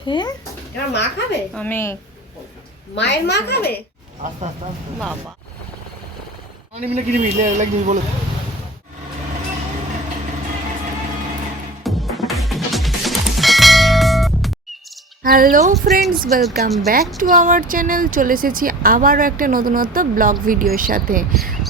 এবার মা খাবে, আমি মায়ের মা খাবে। আস্তে আস্তে আস্তে বাবা পানি মিলে কিনবি লাগবি বলে hello friends, welcome back to our channel. চলে এসেছি আবারও একটা নতুনত্ব ব্লগ ভিডিওর সাথে।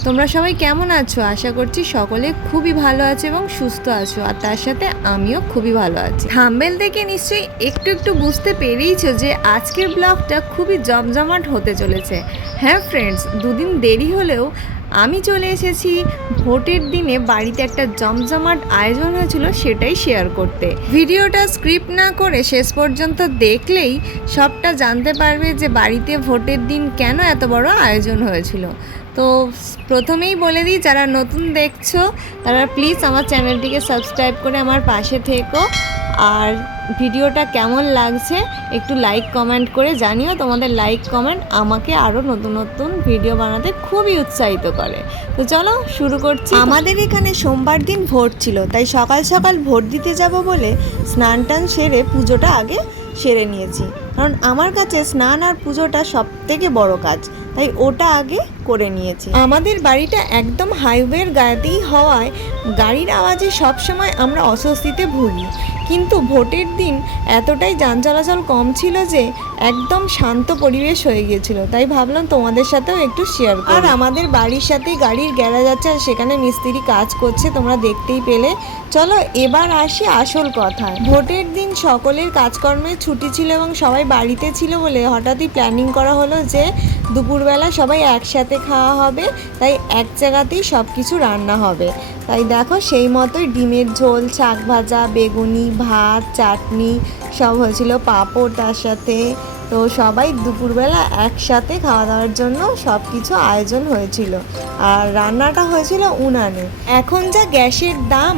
তোমরা সবাই কেমন আছো? আশা করছি সকলে খুবই ভালো আছো এবং সুস্থ আছো, আর তার সাথে আমিও খুবই ভালো আছি। থাম্বনেল দেখে নিশ্চয়ই একটু একটু বুঝতে পেরেইছো যে আজকের ব্লগটা খুবই জমজমাট হতে চলেছে। হ্যাঁ ফ্রেন্ডস, দুদিন দেরি হলেও আমি চলে এসেছি ভোটের দিনে বাড়িতে একটা জমজমাট আয়োজন হয়েছিল, সেটাই শেয়ার করতে। ভিডিওটা স্ক্রিপ্ট না করে শেষ পর্যন্ত দেখলেই সবটা জানতে পারবে যে বাড়িতে ভোটের দিন কেন এত বড় আয়োজন হয়েছিল। তো প্রথমেই বলে দিই, যারা নতুন দেখছো তারা প্লিজ আমার চ্যানেলটিকে সাবস্ক্রাইব করে আমার পাশে থেকো, আর ভিডিওটা কেমন লাগছে একটু লাইক কমেন্ট করে জানিও। তোমাদের লাইক কমেন্ট আমাকে আরও নতুন নতুন ভিডিও বানাতে খুবই উৎসাহিত করে। তো চলো শুরু করছি। আমাদের এখানে সোমবার দিন ভোট ছিল, তাই সকাল সকাল ভোট দিতে যাব বলে স্নান টান সেরে পুজোটা আগে সেরে নিয়েছি, কারণ আমার কাছে স্নান আর পুজোটা সব থেকে বড় কাজ, তাই ওটা আগে করে নিয়েছি। আমাদের বাড়িটা একদম হাইওয়ের গায়েতেই হওয়ায় গাড়ির আওয়াজে সবসময় আমরা অস্বস্তিতে ভুগি, কিন্তু ভোটের দিন এতটাই যান চলাচল কম ছিল যে একদম শান্ত পরিবেশ হয়ে গিয়েছিল, তাই ভাবলাম তোমাদের সাথেও একটু শেয়ার করি। আর আমাদের বাড়ির সাথেই গাড়ির গ্যারাজ আছে, আর সেখানে মিস্ত্রি কাজ করছে, তোমরা দেখতেই পেলে। চলো এবার আসি আসল কথায়। ভোটের দিন সকলের কাজকর্মে ছুটি ছিল এবং সবাই বাড়িতে ছিল বলে হঠাৎই প্ল্যানিং করা হলো যে দুপুরবেলা সবাই একসাথে খাওয়া হবে, তাই এক জায়গাতেই সব কিছু রান্না হবে। তাই দেখো সেই মতোই ডিমের ঝোল, শাক ভাজা, বেগুনি, ভাত, চাটনি সব হয়েছিল, পাঁপড় তার সাথে। তো সবাই দুপুরবেলা একসাথে খাওয়া দাওয়ার জন্য সব কিছু আয়োজন হয়েছিল, আর রান্নাটা হয়েছিল উনানে। এখন যা গ্যাসের দাম,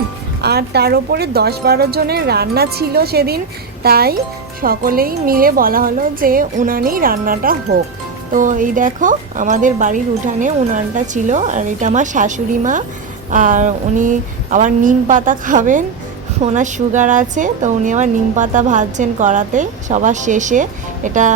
আর তার ওপরে 10-12 জনের রান্না ছিল সেদিন, তাই সকলেই মিলে বলা হলো যে উনানেই রান্নাটা হোক। তো এই দেখো আমাদের বাড়ির উঠানে উনানটা ছিল, আর এটা আমার শাশুড়ি মা, আর উনি আবার নিম পাতা খাবেন, ওনার সুগার আছে, তো উনি আবার নিম পাতা ভাজছেন কড়াতে সবার শেষে। এটা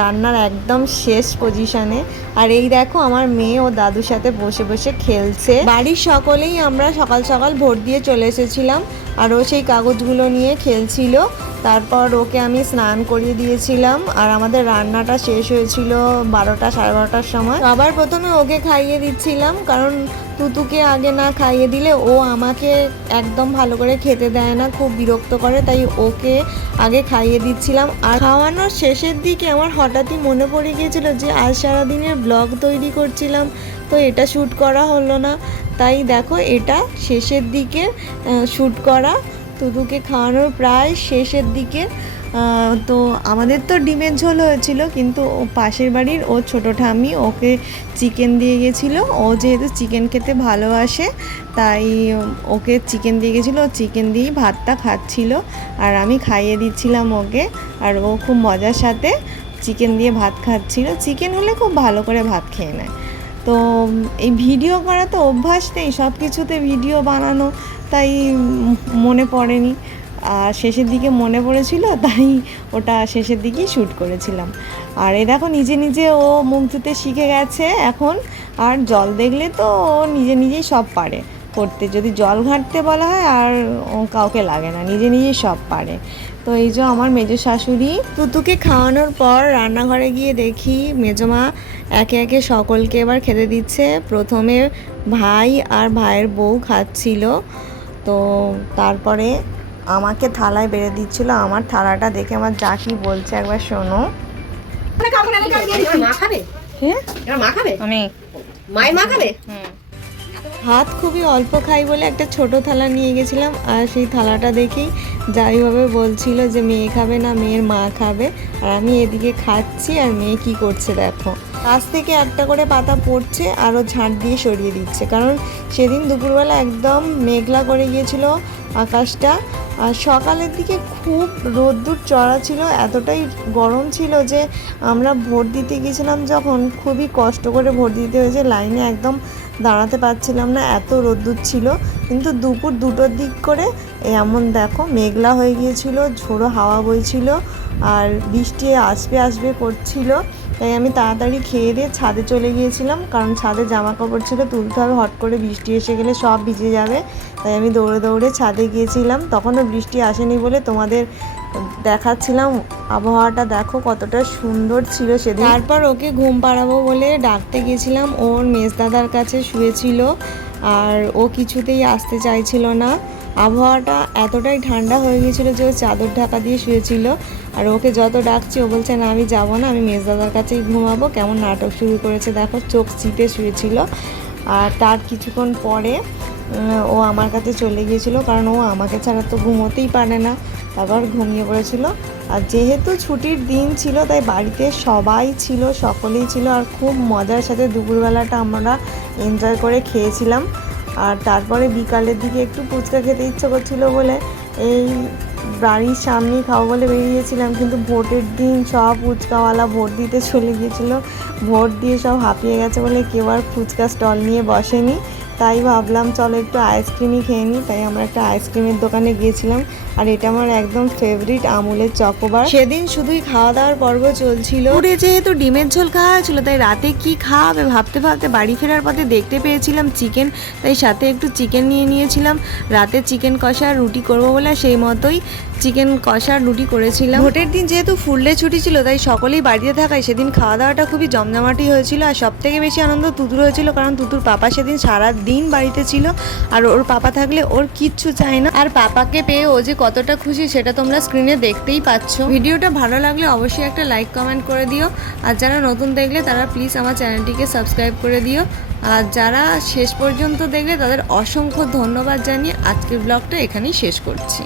রান্নার একদম শেষ পজিশনে। আর এই দেখো আমার মেয়ে ও দাদুর সাথে বসে বসে খেলছে। বাড়ির সকলেই আমরা সকাল সকাল ভোট দিয়ে চলে এসেছিলাম, আর ও সেই কাগজগুলো নিয়ে খেলছিল। তারপর ওকে আমি স্নান করিয়ে দিয়েছিলাম, আর আমাদের রান্নাটা শেষ হয়েছিল 12টা সাড়ে 12টার সময়। আবার প্রথমে ওকে খাইয়ে দিচ্ছিলাম, কারণ তুতুকে আগে না খাইয়ে দিলে ও আমাকে একদম ভালো করে খেতে দেয় না, খুব বিরক্ত করে, তাই ওকে আগে খাইয়ে দিচ্ছিলাম। আর খাওয়ানোর শেষের দিকে আমার হঠাৎই মনে পড়ে গিয়েছিল যে আজ সারাদিনের ব্লগ তৈরি করছিলাম, তো এটা শ্যুট করা হলো না, তাই দেখো এটা শেষের দিকে শ্যুট করা, তুতুকে খাওয়ানোর প্রায় শেষের দিকে। তো আমাদের তো ডিমের ঝোল হয়েছিল, কিন্তু পাশের বাড়ির ও ছোটো ঠাম্মি ওকে চিকেন দিয়ে গেছিলো। ও যেহেতু চিকেন খেতে ভালোবাসে, তাই ওকে চিকেন দিয়ে গেছিলো, ও চিকেন দিয়েই ভাতটা খাচ্ছিল, আর আমি খাইয়ে দিচ্ছিলাম ওকে, আর ও খুব মজার সাথে চিকেন দিয়ে ভাত খাচ্ছিল। চিকেন হলে খুব ভালো করে ভাত খেয়ে নেয়। তো এই ভিডিও করা তো অভ্যাস নেই, সব কিছুতে ভিডিও বানানো, তাই মনে পড়েনি, আর শেষের দিকে মনে পড়েছিল, তাই ওটা শেষের দিকেই শ্যুট করেছিলাম। আর এই দেখো নিজে নিজে ও মুখ ধুতে শিখে গেছে এখন, আর জল দেখলে তো ও নিজে নিজেই সব পারে করতে, যদি জল ঘাঁটতে বলা হয় আর ও কাউকে লাগে না, নিজে নিজেই সব পারে। তো এই যে আমার মেজো শাশুড়ি তুতুকে খাওয়ানোর পর রান্নাঘরে গিয়ে দেখি মেজমা একে একে সকলকে এবার খেতে দিচ্ছে। প্রথমে ভাই আর ভাইয়ের বউ খাচ্ছিল, তো তারপরে আমাকে থালায় বেড়ে দিচ্ছিল। আমার থালাটা দেখে আমার যা কি বলছে একবার শোনো। এবার মা খাবে, এবার মা খাবে, আমি মায়ের মা খাবে। ভাত খুবই অল্প খাই বলে একটা ছোট থালা নিয়ে গেছিলাম, আর সেই থালাটা দেখেই যাইভাবে বলছিল যে মেয়ে খাবে না, মেয়ের মা খাবে। আর আমি এদিকে খাচ্ছি, আর মেয়ে কি করছে দেখো, গাছ থেকে একটা করে পাতা পড়ছে আর ও ঝাঁট দিয়ে সরিয়ে দিচ্ছে, কারণ সেদিন দুপুরবেলা একদম মেঘলা করে গিয়েছিল আকাশটা, আর সকালের দিকে খুব রোদ্দুর চড়া ছিল, এতটাই গরম ছিল যে আমরা ভোট দিতে গিয়েছিলাম যখন, খুবই কষ্ট করে ভোট দিতে হয়েছে, লাইনে একদম দাঁড়াতে পারছিলাম না, এত রোদ্দুর ছিল। কিন্তু দুপুর 2টোর দিক করে এমন দেখো মেঘলা হয়ে গিয়েছিল, ঝোড়ো হাওয়া বইছিল, আর বৃষ্টি আসবে আসবে করছিল, তাই আমি তাড়াতাড়ি খেয়ে দিয়ে ছাদে চলে গিয়েছিলাম, কারণ ছাদে জামা কাপড় ছিল তুলতে হবে, হট করে বৃষ্টি এসে গেলে সব ভিজে যাবে। তাই আমি দৌড়ে দৌড়ে ছাদে গিয়েছিলাম, তখনও বৃষ্টি আসেনি বলে তোমাদের দেখাচ্ছিলাম আবহাওয়াটা দেখো কতটা সুন্দর ছিল সেদিন। তারপর ওকে ঘুম পাড়াবো বলে ডাকতে গেছিলাম, ওর মেজদাদার কাছে শুয়েছিল আর ও কিছুতেই আসতে চাইছিল না। আবহাওয়াটা এতটাই ঠান্ডা হয়ে গিয়েছিল যে ও চাদর ঢাকা দিয়ে শুয়েছিল, আর ওকে যত ডাকছি ও বলছে না আমি যাব না, আমি মেজদাদার কাছেই ঘুমাবো। কেমন নাটক শুরু করেছে দেখো, চোখ চিপে শুয়েছিল। আর তার কিছুক্ষণ পরে ও আমার কাছে চলে গিয়েছিল, কারণ ও আমাকে ছাড়া তো ঘুমোতেই পারে না। তারপর ঘুমিয়ে পড়েছিল। আর যেহেতু ছুটির দিন ছিল তাই বাড়িতে সবাই ছিল, সকলেই ছিল, আর খুব মজার সাথে দুপুরবেলাটা আমরা এনজয় করে খেয়েছিলাম। আর তারপরে বিকালের দিকে একটু ফুচকা খেতে ইচ্ছে করছিল বলে এই বাড়ির সামনেই খাবো বলে বেরিয়েছিলাম, কিন্তু ভোটের দিন সব ফুচকাওয়ালা ভোট দিতে চলে গিয়েছিলো, ভোট দিয়ে সব হাঁপিয়ে গেছে বলে কেউ আর ফুচকা স্টল নিয়ে বসেনি। তাই ভাবলাম চলো একটু আইসক্রিমই খেয়ে নিই, তাই আমরা একটা আইসক্রিমের দোকানে গিয়েছিলাম। আর এটা আমার একদম ফেভারিট আমুলের চকোবার। সেদিন শুধুই খাওয়া দাওয়ার পর্ব চলছিল। পুরে যেহেতু ডিমের ঝোল খাওয়া হয়েছিল তাই রাতে কি খাওয়াবে ভাবতে ভাবতে বাড়ি ফেরার পথে দেখতে পেয়েছিলাম চিকেন, তাই সাথে একটু চিকেন নিয়ে নিয়েছিলাম। রাতে চিকেন কষা রুটি করবো বলে সেই মতোই চিকেন কষা রুটি করেছিলাম। ভোটের দিন যেহেতু ফুল ডে ছুটি ছিল তাই সকলেই বাড়িতে থাকায় সেদিন খাওয়া দাওয়াটা খুবই জমজমাটি হয়েছিল। আর সব থেকে বেশি আনন্দ তুতুর হয়েছিল, কারণ তুতুর পাপা সেদিন সারা দিন বাড়িতে ছিল, আর ওর পাপা থাকলে ওর কিচ্ছু চায় না। আর পাপাকে পেয়ে ও যে কতটা খুশি সেটা তোমরা স্ক্রিনে দেখতেই পাচ্ছ। ভিডিওটা ভালো লাগলে অবশ্যই একটা লাইক কমেন্ট করে দিও, আর যারা নতুন দেখলে তারা প্লিজ আমার চ্যানেলটিকে সাবস্ক্রাইব করে দিও। আর যারা শেষ পর্যন্ত দেখলে তাদের অসংখ্য ধন্যবাদ জানিয়ে আজকের ব্লগটা এখানেই শেষ করছি।